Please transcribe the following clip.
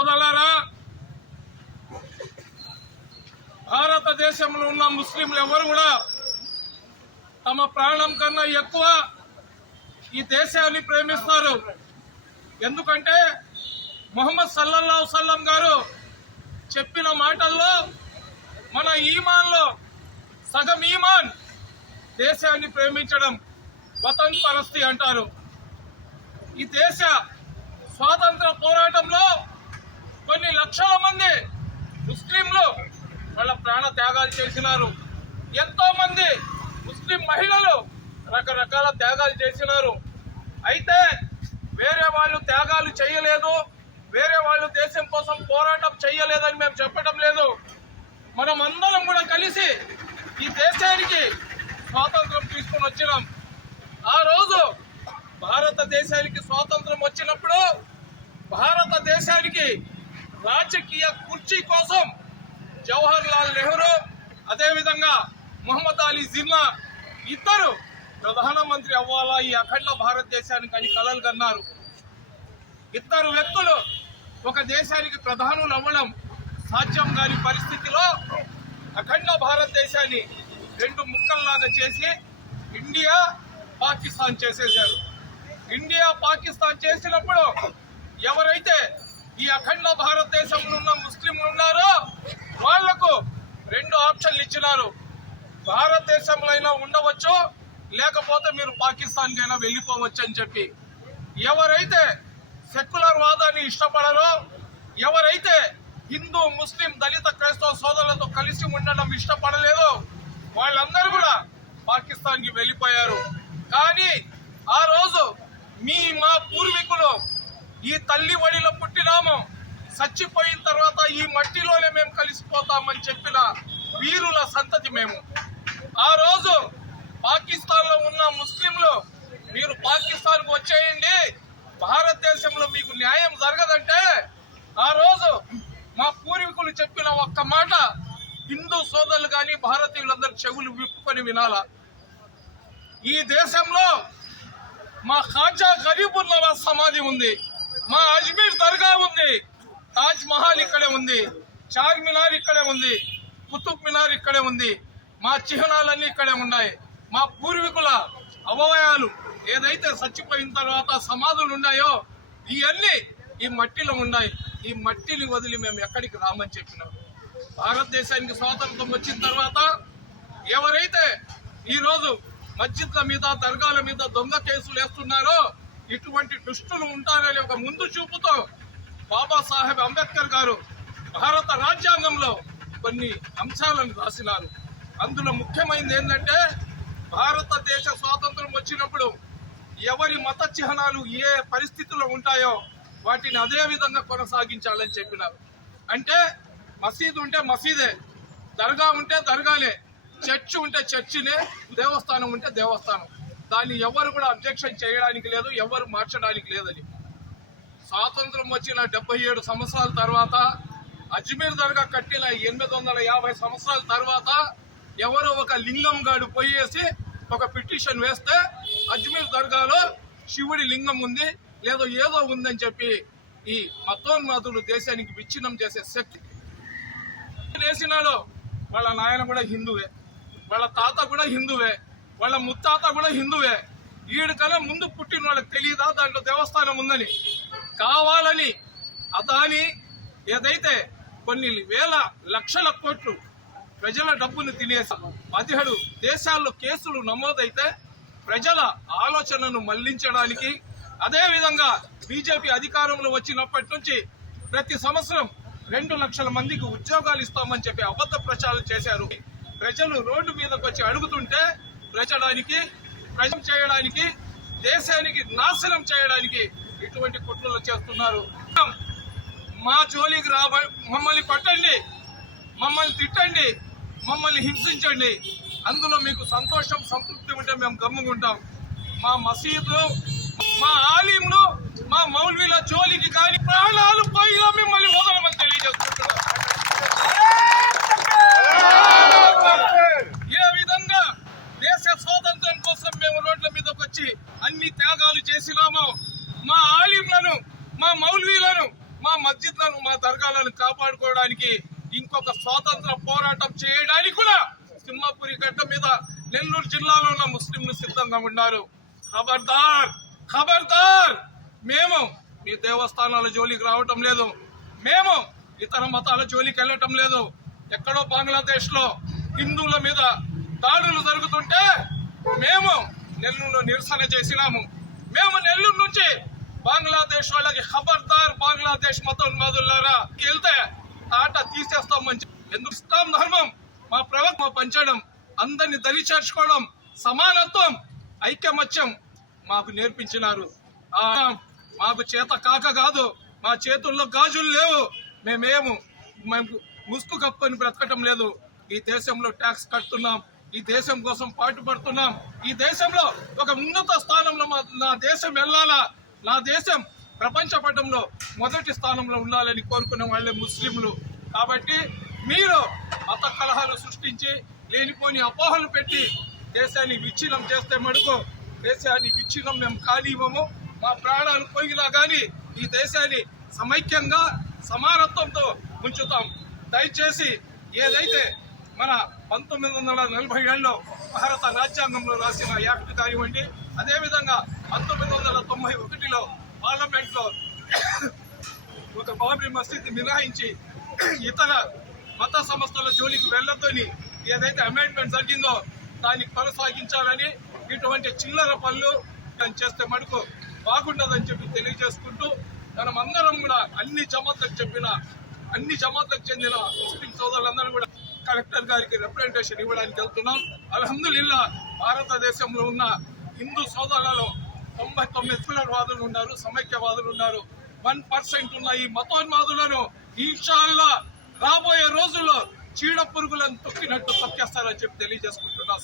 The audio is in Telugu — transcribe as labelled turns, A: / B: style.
A: సోదరులారా భారతదేశంలో ఉన్న ముస్లింలు ఎవరు కూడా తమ ప్రాణం కన్నా ఎక్కువ ఈ దేశాన్ని ప్రేమిస్తారు. ఎందుకంటే మొహమ్మద్ సల్లల్లా సల్లం గారు చెప్పిన మాటల్లో మన ఈమాన్లో సగం ఈమాన్ దేశాన్ని ప్రేమించడం వతన్ పరస్తి అంటారు. ఈ దేశ స్వాతంత్ర పోరాటంలో కొన్ని లక్షల మంది ముస్లింలు వాళ్ళ ప్రాణ త్యాగాలు చేసినారు. ఎంతో మంది ముస్లిం మహిళలు రకరకాల త్యాగాలు చేసినారు. అయితే వేరే వాళ్ళు త్యాగాలు చేయలేదు. వేరే వాళ్ళు దేశం కోసం పోరాటం చేయలేదని మేము చెప్పడం లేదు. మనం అందరం కూడా కలిసి ఈ దేశానికి స్వాతంత్రం తీసుకుని వచ్చినాం. ఆ రోజు భారతదేశానికి స్వాతంత్రం వచ్చినప్పుడు భారతదేశానికి రాజకీయ కుర్చీ కోసం జవహర్ లాల్ నెహ్రూ అదేవిధంగా మొహమ్మద్ అలీ జిన్నా ఇద్దరు ప్రధానమంత్రి అవ్వాలా ఈ అఖండ భారతదేశానికి అని కలలు కన్నారు. ఇద్దరు వ్యక్తులు ఒక దేశానికి ప్రధానులు అవ్వడం సాధ్యం కాని పరిస్థితిలో అఖండ భారతదేశాన్ని రెండు ముక్కల్లాగా చేసి ఇండియా పాకిస్తాన్ చేసేశారు. ఇండియా పాకిస్తాన్ చేసినప్పుడు ఎవరైతే ఈ అఖండ భారతదేశంలో ఉన్న ముస్లింలు ఉన్నారో వాళ్ళకు రెండు ఆప్షన్లు ఇచ్చినారు. భారతదేశంలో అయినా ఉండవచ్చు లేకపోతే మీరు పాకిస్తాన్ అయినా వెళ్ళిపోవచ్చు అని చెప్పి. ఎవరైతే సెక్యులర్ వాదాన్ని ఇష్టపడరో ఎవరైతే హిందూ ముస్లిం దళిత క్రైస్తవ సోదరులతో కలిసి ఉండడం ఇష్టపడలేదో వాళ్ళందరూ కూడా పాకిస్తాన్కి వెళ్ళిపోయారు. కానీ ఆ రోజు మీ మా పూర్వీకులు ఈ తల్లి వడిలో పుట్టినాము. చచ్చిపోయిన తర్వాత ఈ మట్టిలోనే మేము కలిసిపోతామని చెప్పిన వీరుల సంతతి మేము. ఆ రోజు పాకిస్తాన్లో ఉన్న ముస్లింలు మీరు పాకిస్తాన్కు వచ్చేయండి భారతదేశంలో మీకు న్యాయం జరగదంటే ఆ రోజు మా పూర్వీకులు చెప్పిన ఒక్క మాట హిందూ సోదరులు కానీ భారతీయులందరూ చెవులు విప్పుకొని వినాలా? ఈ దేశంలో మా ఖాజా గరీబుల్ నవాజ్ సమాధి ఉంది. మా అజ్మీర్ దర్గా ఉంది. తాజ్ మహల్ ఇక్కడే ఉంది. చార్మినార్ ఇక్కడే ఉంది. కుతుబ్ మినార్ ఇక్కడే ఉంది. మా చిహ్నాలన్నీ ఇక్కడే ఉన్నాయి. మా పూర్వీకుల అవయవాలు ఏదైతే చచ్చిపోయిన తర్వాత సమాధులు ఉన్నాయో ఇవన్నీ ఈ మట్టిలో ఉన్నాయి. ఈ మట్టిని వదిలి మేము ఎక్కడికి రామని చెప్పినాం. భారతదేశానికి స్వాతంత్రం వచ్చిన తర్వాత ఎవరైతే ఈరోజు మస్జిద్ల మీద దర్గాల మీద దొంగ కేసులు వేస్తున్నారో ఇటువంటి దుష్టులు ఉంటారని ఒక ముందు చూపుతో బాబాసాహెబ్ అంబేద్కర్ గారు భారత రాజ్యాంగంలో కొన్ని అంశాలను రాసినారు. అందులో ముఖ్యమైనది ఏంటంటే భారతదేశ స్వాతంత్రం వచ్చినప్పుడు ఎవరి మత చిహ్నాలు ఏ పరిస్థితిలో ఉంటాయో వాటిని అదే విధంగా కొనసాగించాలని చెప్పినారు. అంటే మసీదు ఉంటే మసీదే దర్గా ఉంటే దర్గానే చర్చ్ ఉంటే చర్చినే దేవస్థానం ఉంటే దేవస్థానం. దాన్ని ఎవరు కూడా అబ్జెక్షన్ చేయడానికి లేదు ఎవరు మార్చడానికి లేదని. స్వాతంత్రం వచ్చిన డెబ్బై ఏడు సంవత్సరాల తర్వాత అజ్మీర్ దర్గా కట్టిన ఎనిమిది వందల యాభై సంవత్సరాల తర్వాత ఎవరో ఒక లింగం గాడు పోయేసి ఒక పిటిషన్ వేస్తే అజ్మీర్ దర్గాలో శివుడి లింగం ఉంది లేదో ఏదో ఉందని చెప్పి ఈ మతోన్మాదులు దేశానికి విచ్ఛిన్నం చేసే శక్తి. వేసినాడో వాళ్ళ నాయన కూడా హిందువే వాళ్ళ తాత కూడా హిందువే. వాళ్ళ ముత్తాత కూడా హిందువే. వీడికన్నా ముందు పుట్టిన వాళ్ళకి తెలియదా దాంట్లో దేవస్థానం ఉందని. కావాలని అదాని ఏదైతే కొన్ని వేల లక్షల కోట్లు ప్రజల డబ్బును తినేసి పదిహేడు దేశాల్లో కేసులు నమోదైతే ప్రజల ఆలోచనను మళ్ళించడానికి అదేవిధంగా బీజేపీ అధికారంలో వచ్చినప్పటి నుంచి ప్రతి సంవత్సరం రెండు లక్షల మందికి ఉద్యోగాలు ఇస్తామని చెప్పి అబద్ధ ప్రచారం చేశారు. ప్రజలు రోడ్డు మీదకి వచ్చి అడుగుతుంటే ప్రచడానికి ప్రజం చేయడానికి దేశానికి నాశనం చేయడానికి ఇటువంటి కుట్రలు చేస్తున్నారు. మా జోలికి రాబ మమ్మల్ని పట్టండి మమ్మల్ని తిట్టండి మమ్మల్ని హింసించండి. అందులో మీకు సంతోషం సంతృప్తి ఉంటే మేము గమ్ముకుంటాం మా మసీదులు మా ఆలీంలు మా మౌల్వీల జోలికి కానీ ప్రాణాలు పోయినా మిమ్మల్ని వదలమని తెలియజేస్తున్నాం. స్వాతంత్రం కోసం మేము రోడ్ల మీదకి వచ్చి అన్ని త్యాగాలు చేసినాము. మా ఆలింలను మా మౌల్వీలను మా మస్జిద్లను మా దర్గాలను కాపాడుకోవడానికి ఇంకొక స్వాతంత్ర పోరాటం చేయడానికి కూడా సింహాపురి గడ్డ మీద నెల్లూరు జిల్లాలో ఉన్న ముస్లింలు సిద్ధంగా ఉన్నారు. ఖబర్దార్ ఖబర్దార్! మేము మీ దేవస్థానాల జోలికి రావటం లేదు. మేము ఇతర మతాల జోలికి వెళ్ళటం లేదు. ఎక్కడో బంగ్లాదేశ్లో హిందువుల మీద దాడులు మేము నెల్లూరులో నిరసన చేసినాము. మేము నెల్లూరు నుంచి బంగ్లాదేశ్ వాళ్ళకి ఖబర్దార్ బంగ్లాదేశ్ మతోన్మాదులారా వెళ్తే ఆట తీసేస్తాం మంచి ఎందుకు ఇస్తాం ధర్మం మా ప్రవక్త పంచడం అందరిని దరి చేర్చుకోవడం సమానత్వం ఐక్యమత్యం మాకు నేర్పించినారు. మాకు చేత కాక కాదు మా చేతుల్లో గాజులు లేవు. మేమేము మేము ముసుగు కప్పుకొని బ్రతకటం లేదు. ఈ దేశంలో ట్యాక్స్ కడుతున్నాం. ఈ దేశం కోసం పాటుపడుతున్నాం. ఈ దేశంలో ఒక ఉన్నత స్థానంలో మా- నా దేశం వెళ్ళాలా? నా దేశం ప్రపంచ పటంలో మొదటి స్థానంలో ఉండాలని కోరుకునే వాళ్ళే ముస్లింలు. కాబట్టి మీరు మత కలహాలు సృష్టించి లేనిపోని అపోహలు పెట్టి దేశాన్ని విచ్ఛిన్నం చేస్తే మడుకు దేశాన్ని విచ్ఛిన్నం మేము కానివ్వము మా ప్రాణాలు పోయినా కానీ ఈ దేశాన్ని సమైక్యంగా సమానత్వంతో ఉంచుతాం. దయచేసి ఏదైతే మన పంతొమ్మిది వందల నలభై ఏళ్ళలో భారత రాజ్యాంగంలో రాసిన యాక్ట్ కానివ్వండి అదేవిధంగా పంతొమ్మిది వందల తొంభై ఒకటిలో పార్లమెంట్లో ఒక బాబ్రీ మసీద్ మినహాయించి ఇతర మత సంస్థల జోలికి వెళ్ళొద్దని ఏదైతే అమెండ్మెంట్ జరిగిందో దాన్ని కొనసాగించాలని ఇటువంటి చిల్లర పనులు దాన్ని చేస్తే మటుకు బాగుండదని చెప్పి తెలియజేసుకుంటూ మనమందరం కూడా అన్ని జమాత్లకు చెప్పిన అన్ని జమాత్లకు చెందిన ముస్లిం సోదరులందరూ కూడా కలెక్టర్ గారికి రిప్రజెంటేషన్ ఇవ్వడానికి వెళ్తున్నాం. అల్హమ్దుల్లా భారతదేశంలో ఉన్న హిందూ సోదరులలో తొంభై తొమ్మిది తీవ్రవాదులు ఉన్నారు సమైక్యవాదులు ఉన్నారు. వన్ పర్సెంట్ ఉన్న ఈ మతోన్మాదులను ఇన్షాల్లా రాబోయే రోజుల్లో చీడ పురుగులను తొక్కినట్టు తొక్కేస్తారని చెప్పి తెలియజేసుకుంటున్నాం.